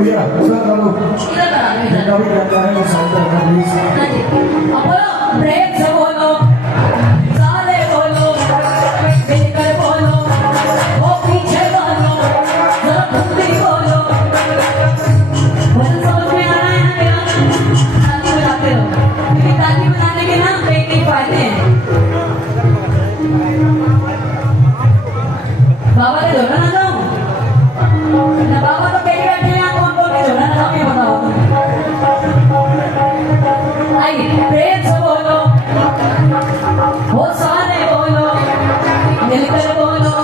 भैया उधर करो इधर करा दो, इधर। जितना भी करता है वो साइड पर रखना प्लीज। हाँ जी। अब बोलो, प्रेम से बोलो, सारे बोलो, मिलकर बोलो, वो पीछे बोलो, जरा खुद भी बोलो। बोलो, समझ में आ रहा है ना मेरा? ताली बजाते रहो, क्योंकि ताली बजाने के ना कई फायदे हैं। बाबा ने धोना ना जाऊं ना, बाबा तो कहीं बैठे हैं, कौन कौन के धोना ना जाऊं ये बताओ। आइए, प्रेम से बोलो, वो सारे बोलो, मिलकर बोलो,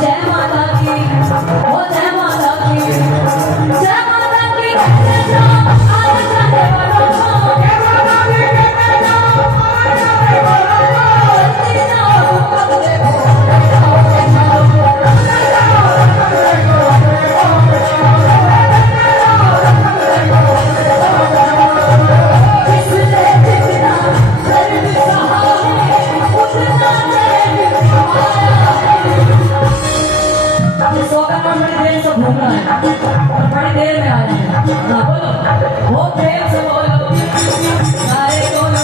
जय माता की, वो जय माता की, जय माता की कहते जाओ, आज जाने वालों को, जय माता की कहते जाओ, आज जाने वालों को, जल्दी जाओ, अपने को, घूम रहा है और बड़ी देर में आ जाएगा। हाँ बोलो, वो प्रेम से बोलो, सारे बोलो,